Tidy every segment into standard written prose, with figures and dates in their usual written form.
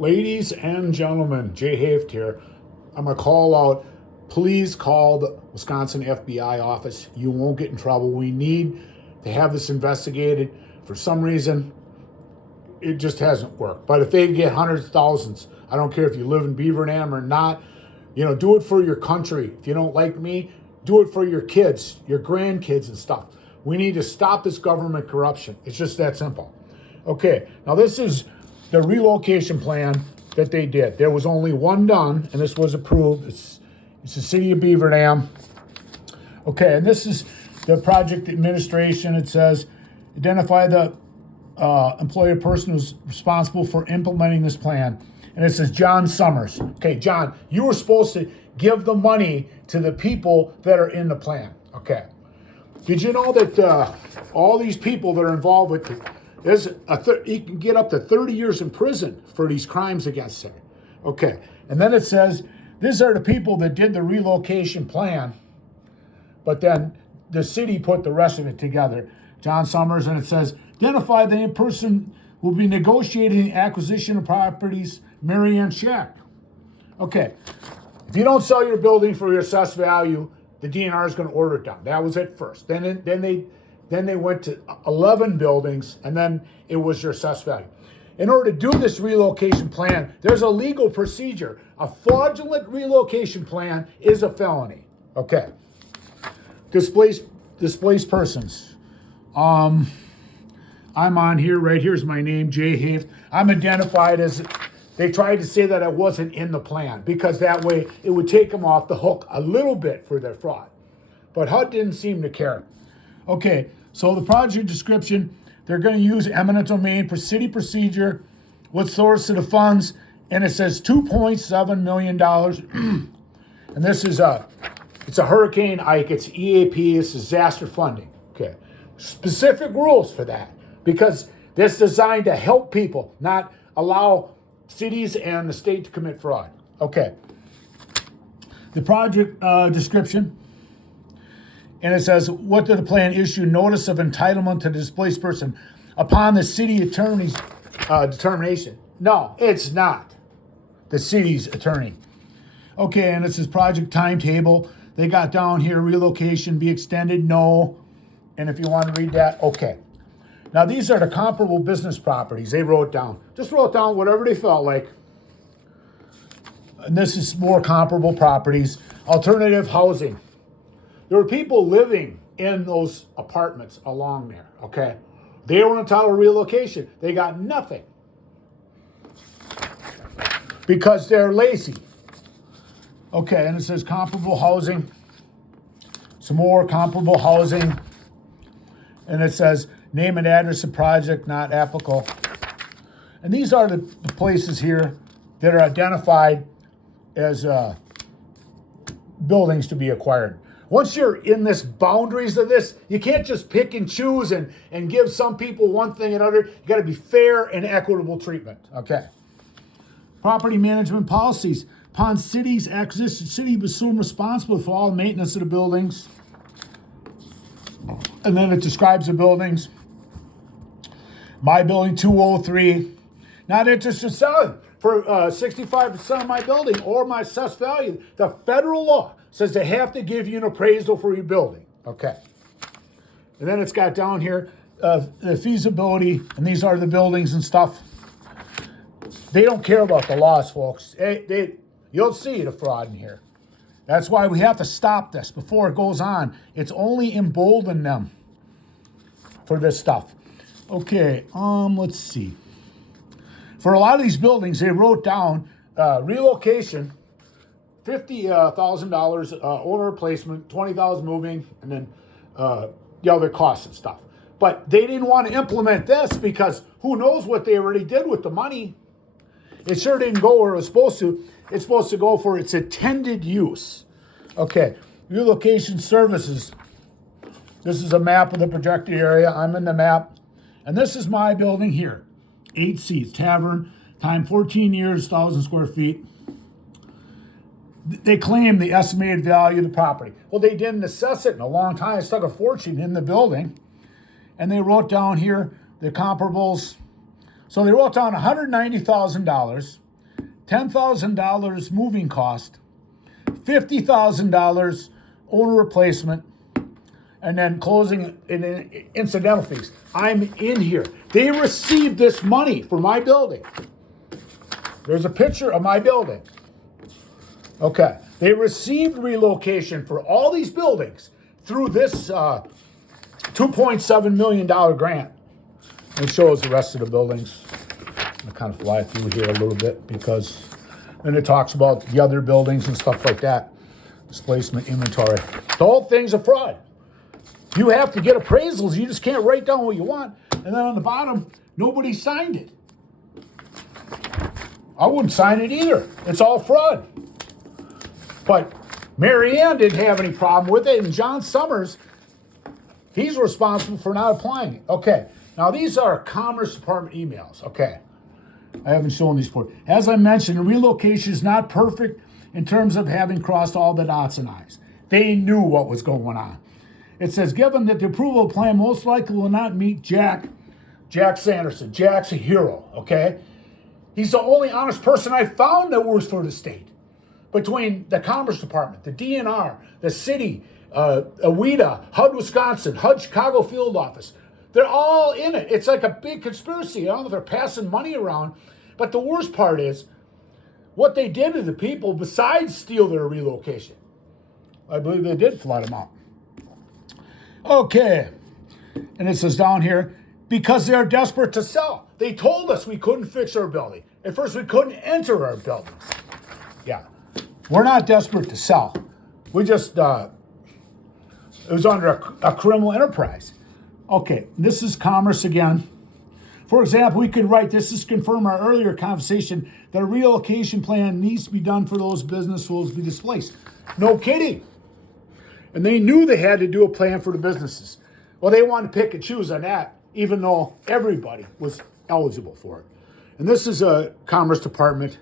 Ladies and gentlemen, Jay Haft here. I'm going to call out. Please call the Wisconsin FBI office. You won't get in trouble. We need to have this investigated. For some reason, it just hasn't worked. But if they get hundreds of thousands, I don't care if you live in Beaver Dam or not, do it for your country. If you don't like me, do it for your kids, your grandkids and stuff. We need to stop this government corruption. It's just that simple. Okay, now this is the relocation plan that they did. There was only one done, and this was approved. It's the city of Beaver Dam. Okay, and this is the project administration. It says, identify the employer person who's responsible for implementing this plan. And it says John Summers. Okay, John, you were supposed to give the money to the people that are in the plan. Okay. Did you know that all these people that are involved with it, you can get up to 30 years in prison for these crimes against it. Okay. And then it says, these are the people that did the relocation plan, but then the city put the rest of it together. John Summers, and it says, identify the person who will be negotiating the acquisition of properties, Marianne Shack. Okay. If you don't sell your building for your assessed value, the DNR is going to order it down. That was it first. Then they went to 11 buildings, and then it was your assessed value. In order to do this relocation plan, there's a legal procedure. A fraudulent relocation plan is a felony. Okay. Displaced persons. I'm on here. Right here's my name, Jay Haft. I'm identified as. They tried to say that I wasn't in the plan because that way it would take them off the hook a little bit for their fraud. But HUD didn't seem to care. Okay, so the project description, they're going to use eminent domain for city procedure. What source of the funds? And it says $2.7 million. And this is it's a Hurricane Ike. It's EAP. It's disaster funding. Okay, specific rules for that because that's designed to help people, not allow cities and the state to commit fraud. Okay. The project description, and it says, what did the plan issue notice of entitlement to the displaced person upon the city attorney's determination? No, it's not the city's attorney. Okay, and it says project timetable. They got down here, relocation be extended, no. And if you want to read that, okay. Now, these are the comparable business properties they wrote down. Just wrote down whatever they felt like. And this is more comparable properties. Alternative housing. There were people living in those apartments along there, okay? They were entitled to relocation. They got nothing because they're lazy. Okay, and it says comparable housing. Some more comparable housing. And it says, name and address of project not applicable. And these are the places here that are identified as buildings to be acquired. Once you're in this boundaries of this, you can't just pick and choose and give some people one thing and other. You got to be fair and equitable treatment. Okay. Property management policies. Upon city's acquisition, city will assume responsible for all maintenance of the buildings. And then it describes the buildings. My building 203, not interested in selling for 65% of my building or my assessed value. The federal law says they have to give you an appraisal for your building. Okay. And then it's got down here the feasibility, and these are the buildings and stuff. They don't care about the laws, folks. You'll see the fraud in here. That's why we have to stop this before it goes on. It's only emboldened them for this stuff. Okay, let's see. For a lot of these buildings, they wrote down relocation, $50,000 owner replacement, $20,000 moving, and then the other costs and stuff. But they didn't want to implement this because who knows what they already did with the money. It sure didn't go where it was supposed to. It's supposed to go for its intended use. Okay, relocation services. This is a map of the projected area. I'm in the map. And this is my building here. 8 seats, tavern, time 14 years, 1,000 square feet. They claim the estimated value of the property. Well, they didn't assess it in a long time. It stuck a fortune in the building. And they wrote down here the comparables. So they wrote down $190,000 $10,000 moving cost, $50,000 owner replacement, and then closing and incidental fees. I'm in here. They received this money for my building. There's a picture of my building. Okay. They received relocation for all these buildings through this $2.7 million grant. It shows the rest of the buildings. I kind of fly through here a little bit because then it talks about the other buildings and stuff like that. Displacement inventory. The whole thing's a fraud. You have to get appraisals. You just can't write down what you want. And then on the bottom, nobody signed it. I wouldn't sign it either. It's all fraud. But Mary Ann didn't have any problem with it. And John Summers, he's responsible for not applying it. Okay. Now, these are Commerce Department emails. Okay. I haven't shown these before. As I mentioned, the relocation is not perfect in terms of having crossed all the dots and I's. They knew what was going on. It says, given that the approval plan most likely will not meet Jack Sanderson. Jack's a hero, okay? He's the only honest person I found that works for the state. Between the Commerce Department, the DNR, the city, AWEDA, HUD Wisconsin, HUD Chicago Field Office. They're all in it. It's like a big conspiracy. I don't know if they're passing money around. But the worst part is what they did to the people besides steal their relocation. I believe they did flood them out. Okay. And it says down here, because they're desperate to sell. They told us we couldn't fix our building. At first, we couldn't enter our buildings. Yeah. We're not desperate to sell. We just, it was under a criminal enterprise. Okay, this is Commerce again. For example, we could write, this is confirm our earlier conversation that a relocation plan needs to be done for those business who will be displaced. No kidding. And they knew they had to do a plan for the businesses. Well, they wanted to pick and choose on that, even though everybody was eligible for it. And this is a Commerce Department.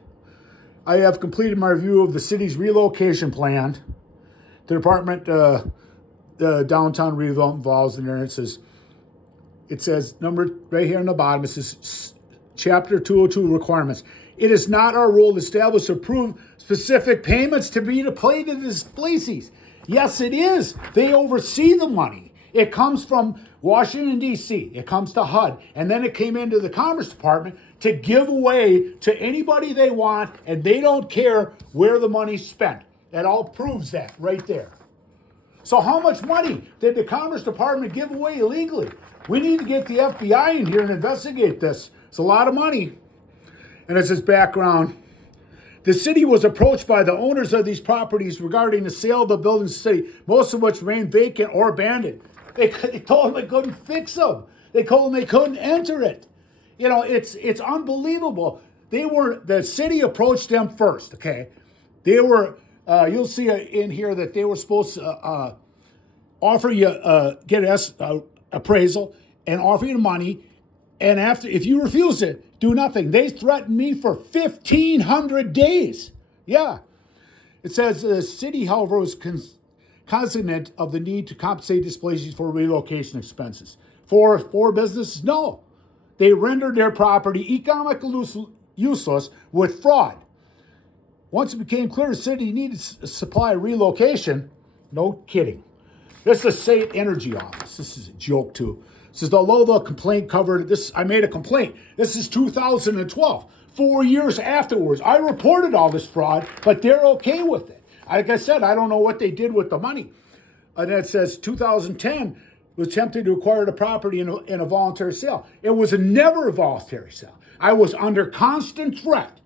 I have completed my review of the city's relocation plan. The department, the downtown redevelopment involves in there. It says, number right here on the bottom, it says Chapter 202 requirements. It is not our role to establish or approve specific payments to be paid to the displacees. Yes, it is. They oversee the money. It comes from Washington, D.C. It comes to HUD. And then it came into the Commerce Department to give away to anybody they want, and they don't care where the money's spent. That all proves that right there. So how much money did the Commerce Department give away illegally? We need to get the FBI in here and investigate this. It's a lot of money. And it says background. The city was approached by the owners of these properties regarding the sale of the buildings to the city, most of which remained vacant or abandoned. They told them they couldn't fix them. They told them they couldn't enter it. You know, it's unbelievable. The city approached them first, okay? They were, you'll see in here that they were supposed to offer you, get an appraisal and offer you the money. And if you refuse it, do nothing. They threatened me for 1,500 days. Yeah. It says the city, however, was cognizant of the need to compensate displacees for relocation expenses. For businesses, no. They rendered their property economically useless with fraud. Once it became clear the city needed to supply relocation, no kidding. This is the State Energy Office. This is a joke, too. It says, although the complaint covered this, I made a complaint. This is 2012. 4 years afterwards, I reported all this fraud, but they're okay with it. Like I said, I don't know what they did with the money. And it says 2010 was attempted to acquire the property in a voluntary sale. It was never a voluntary sale. I was under constant threat.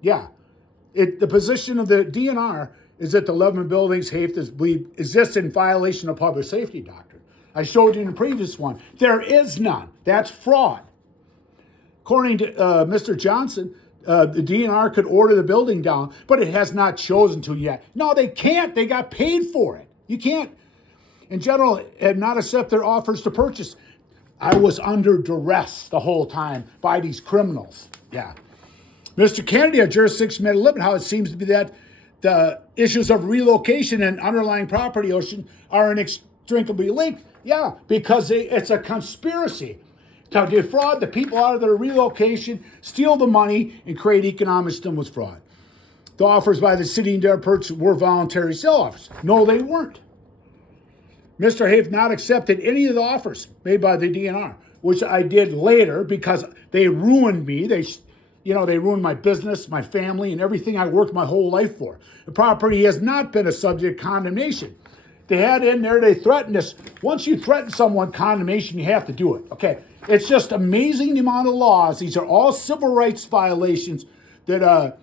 Yeah. The position of the DNR is that the 11 buildings exist in violation of public safety doctrine. I showed you in the previous one. There is none. That's fraud. According to Mr. Johnson, the DNR could order the building down, but it has not chosen to yet. No, they can't. They got paid for it. You can't. In general, had not accept their offers to purchase. I was under duress the whole time by these criminals. Yeah. Mr. Kennedy, a jurisdiction made a limit how it seems to be that the issues of relocation and underlying property ocean are inextricably linked. Yeah, because it's a conspiracy to defraud the people out of their relocation, steal the money, and create economic stimulus fraud. The offers by the city and their purchase were voluntary sale offers. No, they weren't. Mr. Hafe not accepted any of the offers made by the DNR, which I did later because they ruined me. They ruined my business, my family, and everything I worked my whole life for. The property has not been a subject of condemnation. They had in there, they threatened us. Once you threaten someone condemnation, you have to do it. Okay. It's just amazing the amount of laws. These are all civil rights violations that,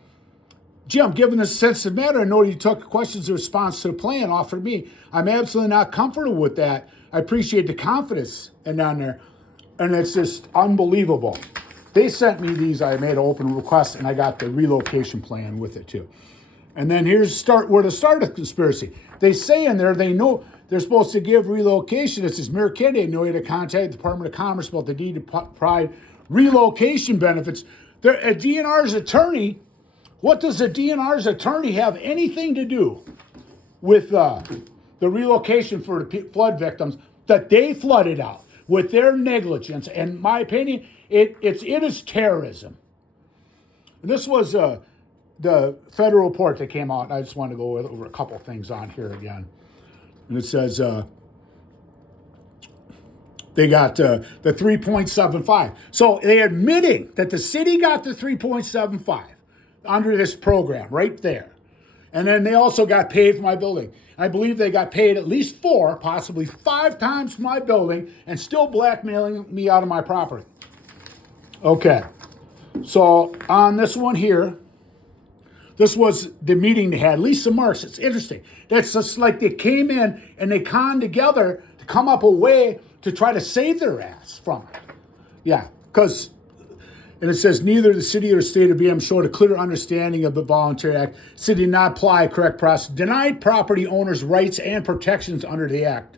Jim, given the sensitive matter, I know you took questions in response to the plan offered me. I'm absolutely not comfortable with that. I appreciate the confidence and down there. And it's just unbelievable. They sent me these. I made an open request, and I got the relocation plan with it too. And then here's where to start a conspiracy. They say in there they know they're supposed to give relocation. It says Mayor Kennedy had no way to contact the Department of Commerce about the need to provide relocation benefits. A DNR's attorney. What does the DNR's attorney have anything to do with the relocation for the flood victims that they flooded out with their negligence? And in my opinion, it is terrorism. This was the federal report that came out. I just want to go over a couple things on here again. And it says they got the 3.75. So they're admitting that the city got the 3.75 under this program right there. And then they also got paid for my building. I believe they got paid at least 4, possibly 5 times for my building and still blackmailing me out of my property. Okay. So on this one here, this was the meeting they had. Lisa Marks, it's interesting. That's just like they came in and they conned together to come up a way to try to save their ass from it. Yeah, because, and it says, neither the city or the state of BM showed a clear understanding of the Voluntary Act. City did not apply a correct process, denied property owners rights and protections under the act.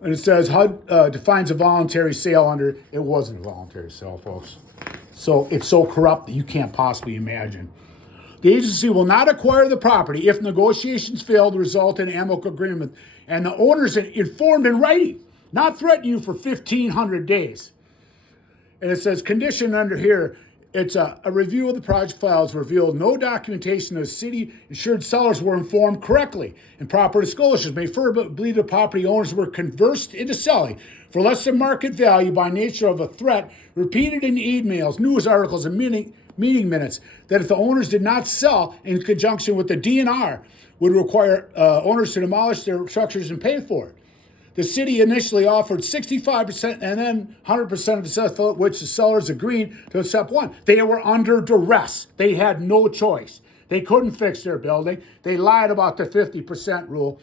And it says HUD defines a voluntary sale under, it wasn't a voluntary sale, folks. So it's so corrupt that you can't possibly imagine. The agency will not acquire the property if negotiations fail to result in an amicable agreement and the owners are informed in writing, not threaten you for 1,500 days. And it says condition under here, it's a review of the project files revealed no documentation of the city insured sellers were informed correctly and proper disclosures may further believe the property owners were conversed into selling for less than market value by nature of a threat repeated in emails, news articles, and meeting minutes that if the owners did not sell in conjunction with the DNR would require owners to demolish their structures and pay for it. The city initially offered 65% and then 100% of the sale, which the sellers agreed to accept one. They were under duress. They had no choice. They couldn't fix their building. They lied about the 50% rule.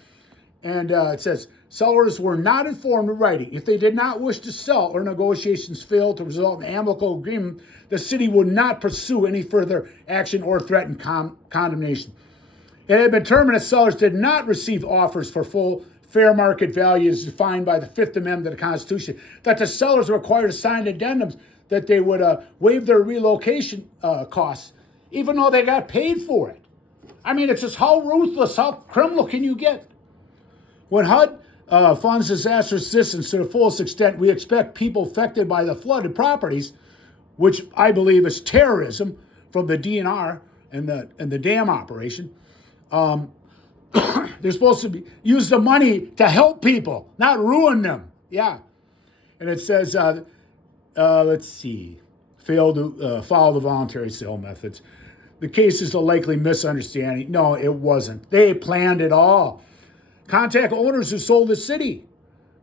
And it says, sellers were not informed in writing. If they did not wish to sell or negotiations failed to result in an amicable agreement, the city would not pursue any further action or threaten condemnation. It had been determined that sellers did not receive offers for full fair market value as defined by the Fifth Amendment of the Constitution, that the sellers were required to sign addendums that they would waive their relocation costs, even though they got paid for it. I mean, it's just how ruthless, how criminal can you get? When HUD funds disaster assistance to the fullest extent, we expect people affected by the flooded properties, which I believe is terrorism from the DNR and the dam operation. They're supposed to use the money to help people, not ruin them. Yeah. And it says, let's see, failed to follow the voluntary sale methods. The case is a likely misunderstanding. No, it wasn't. They planned it all. Contact owners who sold the city.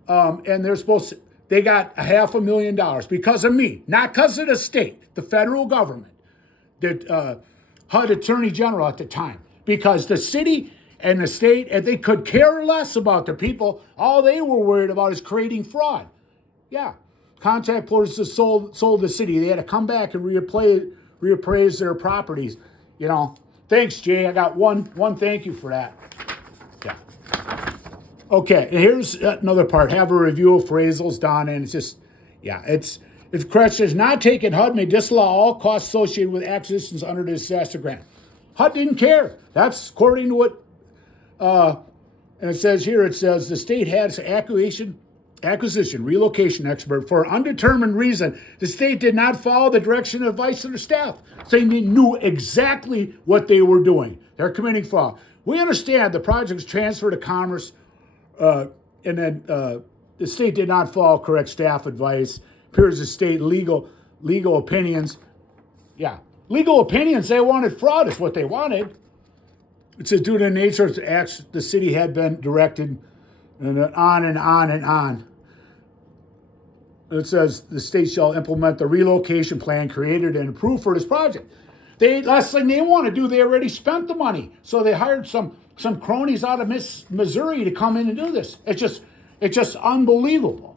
And they got $500,000 because of me, not because of the state, the federal government, the HUD Attorney General at the time, because the city and the state, and they could care less about the people. All they were worried about is creating fraud. Yeah. Contact plaintiffs sold the city. They had to come back and reappraise their properties. You know, thanks, Jay. I got one thank you for that. Yeah. Okay, and here's another part. Have a review of appraisals done, and it's just, yeah, it's if Crescent is not taken, HUD may disallow all costs associated with acquisitions under the disaster grant. HUD didn't care. That's according to what, and it says here, it says the state has acquisition acquisition relocation expert for an undetermined reason. The state did not follow the direction and advice of their staff, saying they knew exactly what they were doing. They're committing fraud. We understand the project was transferred to Commerce, and then the state did not follow correct staff advice. Appears the state legal opinions. Yeah, legal opinions. They wanted fraud. Is what they wanted. It says due to the nature of the acts, the city had been directed, and on and on and on. It says the state shall implement the relocation plan created and approved for this project. Last thing they want to do, they already spent the money, so they hired some cronies out of Missouri to come in and do this. It's just unbelievable.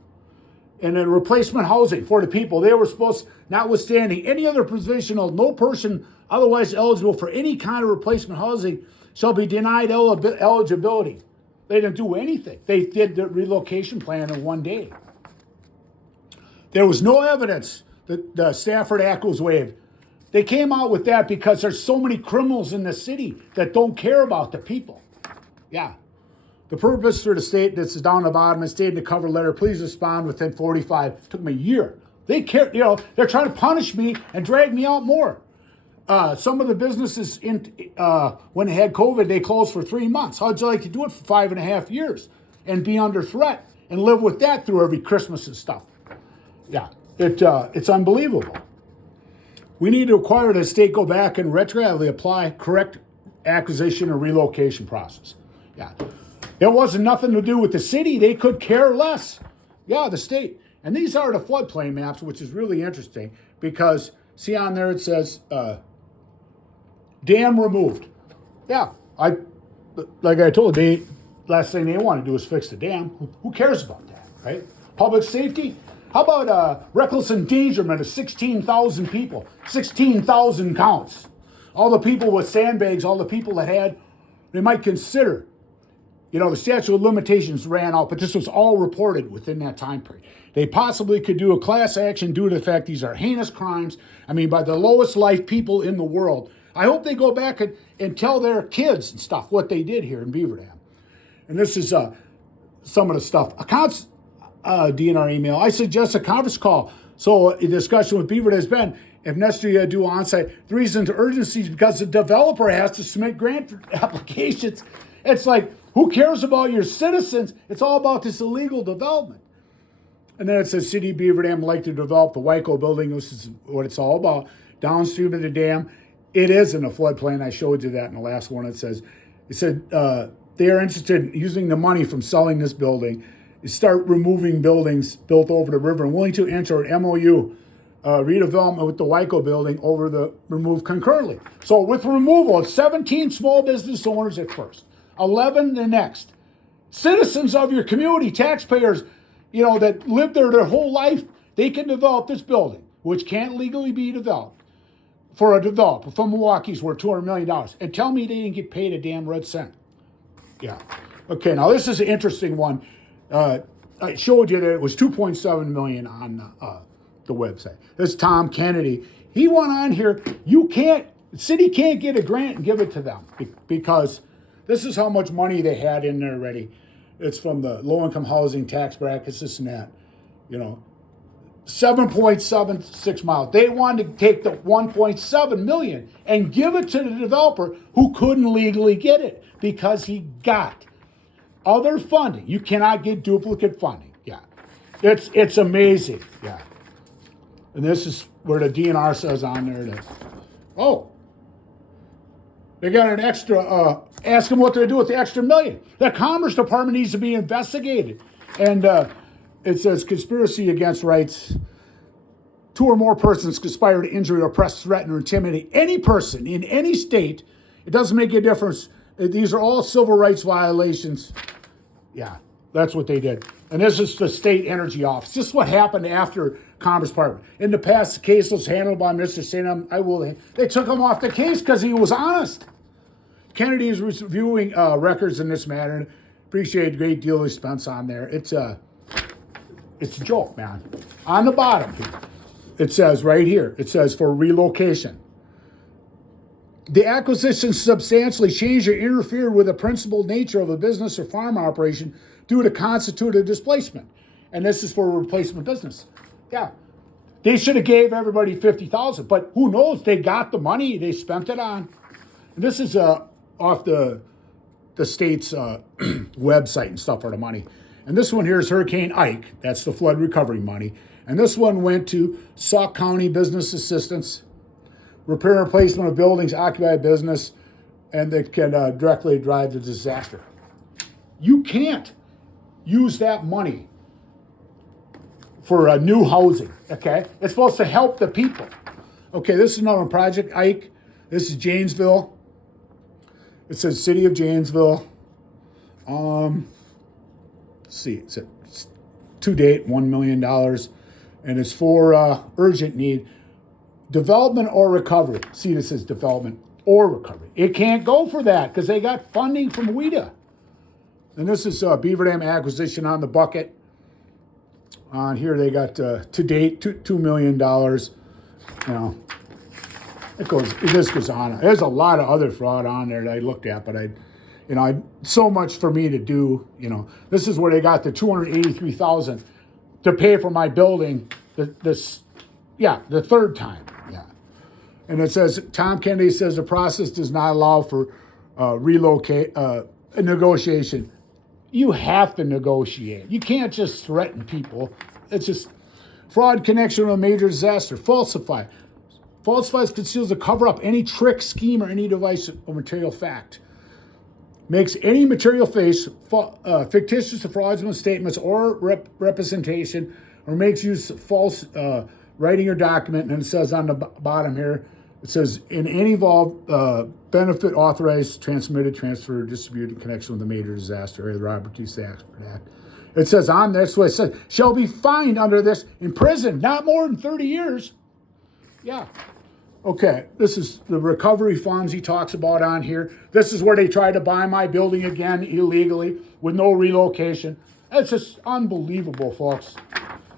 And then replacement housing for the people. They were supposed, notwithstanding any other provision of no person otherwise eligible for any kind of replacement housing shall be denied eligibility. They didn't do anything. They did the relocation plan in one day. There was no evidence that the Stafford Act was waived. They came out with that because there's so many criminals in the city that don't care about the people. Yeah. The purpose for the state, this is down the bottom, is stated in the cover letter, please respond within 45. It took me a year. They care, they're trying to punish me and drag me out more. Some of the businesses, when they had COVID, they closed for 3 months. How'd you like to do it for 5.5 years and be under threat and live with that through every Christmas and stuff? Yeah, it's unbelievable. We need to require the state go back and retroactively apply correct acquisition or relocation process. Yeah, it wasn't nothing to do with the city. They could care less. Yeah, the state. And these are the floodplain maps, which is really interesting because, see on there it says, dam removed. Yeah, like I told you, last thing they want to do is fix the dam. Who cares about that, right? Public safety. How about reckless endangerment of 16,000 people? 16,000 counts. All the people with sandbags, all the people that they might consider. The statute of limitations ran out, but this was all reported within that time period. They possibly could do a class action due to the fact these are heinous crimes. I mean, by the lowest life people in the world. I hope they go back and tell their kids and stuff what they did here in Beaver Dam. And this is some of the stuff. Accounts, DNR email. I suggest a conference call. So a discussion with Beaver Dam has been, if necessary, do on-site. The reason to urgency is because the developer has to submit grant applications. It's like, who cares about your citizens? It's all about this illegal development. And then it says, City of Beaver Dam would like to develop the Wyco building. This is what it's all about. Downstream of the dam. It is in a floodplain. I showed you that in the last one. It said they are interested in using the money from selling this building to start removing buildings built over the river and willing to enter an MOU redevelopment with the Wyco building over the removed concurrently. So with removal, it's 17 small business owners at first, 11 the next. Citizens of your community, taxpayers, that lived there their whole life, they can develop this building, which can't legally be developed, for a developer from Milwaukee's worth $200 million. And tell me they didn't get paid a damn red cent. Yeah. Okay, now this is an interesting one. I showed you that it was $2.7 million on the website. This is Tom Kennedy. He went on here. The city can't get a grant and give it to them because this is how much money they had in there already. It's from the low-income housing tax brackets, this and that. 7.76 miles. They wanted to take the 1.7 million and give it to the developer who couldn't legally get it because he got other funding. You cannot get duplicate funding. Yeah. It's amazing. Yeah. And this is where the DNR says on there that, they got an extra, ask them what they do with the extra million. The Commerce Department needs to be investigated. And it says conspiracy against rights. 2 or more persons conspire to injure, oppress, threaten, or intimidate any person in any state. It doesn't make a difference. These are all civil rights violations. Yeah, that's what they did. And this is the State Energy Office. This is what happened after Commerce Department. In the past, the case was handled by Mr. Salem. They took him off the case because he was honest. Kennedy is reviewing records in this matter and appreciate a great deal of expense on there. It's a joke, man. On the bottom here, it says right here, it says for relocation. The acquisition substantially changed or interfered with the principal nature of a business or farm operation due to constitutive displacement. and this is for a replacement business. Yeah. They should have gave everybody $50,000, but who knows? They got the money. They spent it on. And this is off the state's website and stuff for the money. And this one here is Hurricane Ike. That's the flood recovery money. And this one went to Sauk County Business Assistance, repair and replacement of buildings, occupied business, and that can directly drive the disaster. You can't use that money for new housing, okay? It's supposed to help the people. Okay, this is another Project Ike. This is Janesville. It says City of Janesville. Let's see, it's to date, $1 million. And it's for urgent need. Development or recovery. See, this says development or recovery. It can't go for that because they got funding from WIDA. And this is Beaver Dam acquisition on the bucket. On here they got to date $2 million. You know, this goes on. There's a lot of other fraud on there that I looked at, but so much for me to do. You know, this is where they got the $283,000 to pay for my building. The third time. Yeah, and it says Tom Kennedy says the process does not allow for negotiation. You have to negotiate. You can't just threaten people. It's just fraud connection with a major disaster. Falsifies, conceals, or cover up any trick, scheme, or any device or material fact. Makes any material face fictitious or fraudulent statements or representation, or makes use of false writing or document. And it says on the bottom here, it says in any involved benefit authorized, transmitted, transferred, distributed in connection with a major disaster, or the Robert T. Stafford Act. It says on this, what it says, shall be fined under this, in prison, not more than 30 years. Yeah. Okay, this is the recovery funds he talks about on here. This is where they tried to buy my building again illegally with no relocation. It's just unbelievable, folks.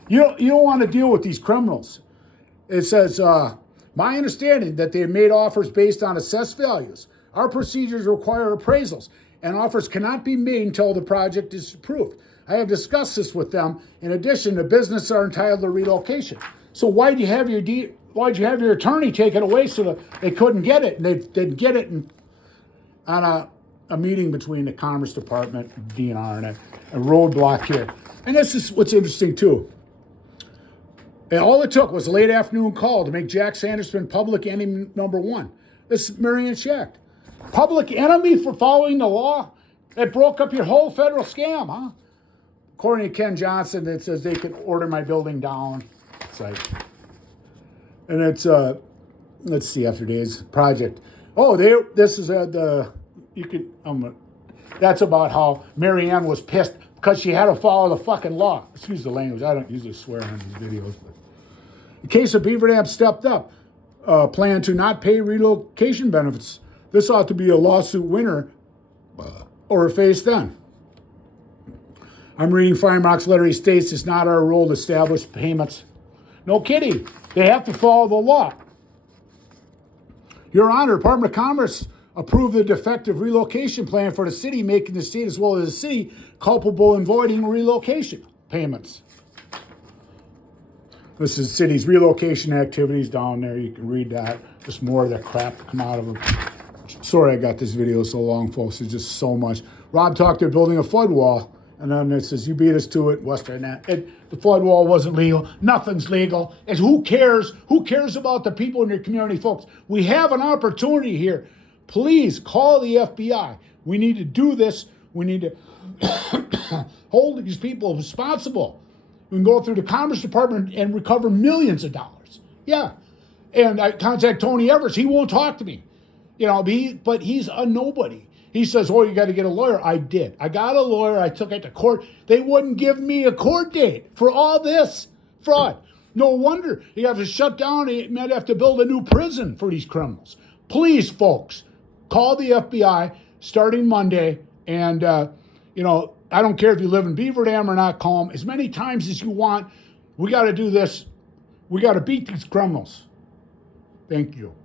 You don't want to deal with these criminals. It says, my understanding that they have made offers based on assessed values. Our procedures require appraisals, and offers cannot be made until the project is approved. I have discussed this with them. In addition, the businesses are entitled to relocation. So why'd you have your attorney take it away so that they couldn't get it? And they didn't get it on a meeting between the Commerce Department, DNR, and a roadblock here. And this is what's interesting too. And all it took was a late afternoon call to make Jack Sanderson public enemy number one. This is Marianne Schacht. Public enemy for following the law that broke up your whole federal scam, huh? According to Ken Johnson, it says they can order my building down. It's like, and it's let's see, after days project. Oh, this is that's about how Marianne was pissed because she had to follow the fucking law. Excuse the language. I don't usually swear on these videos, but in case of Beaver Dam stepped up, plan to not pay relocation benefits. This ought to be a lawsuit winner or a face then. I'm reading Fire Rock's letter. He states it's not our role to establish payments. No kidding. They have to follow the law. Your Honor, Department of Commerce approved the defective relocation plan for the city, making the state as well as the city culpable in voiding relocation payments. This is the city's relocation activities down there. You can read that. Just more of that crap to come out of them. Sorry I got this video so long, folks. There's just so much. Rob talked about building a flood wall. And then it says, you beat us to it, Western. The flood wall wasn't legal. Nothing's legal. And who cares? Who cares about the people in your community, folks? We have an opportunity here. Please call the FBI. We need to do this. We need to hold these people responsible. We can go through the Commerce Department and recover millions of dollars. Yeah. And I contact Tony Evers. He won't talk to me. But he's a nobody. He says, oh, you got to get a lawyer. I did. I got a lawyer. I took it to court. They wouldn't give me a court date for all this fraud. No wonder you have to shut down. You might have to build a new prison for these criminals. Please, folks, call the FBI starting Monday. And, I don't care if you live in Beaver Dam or not, call them as many times as you want. We got to do this. We got to beat these criminals. Thank you.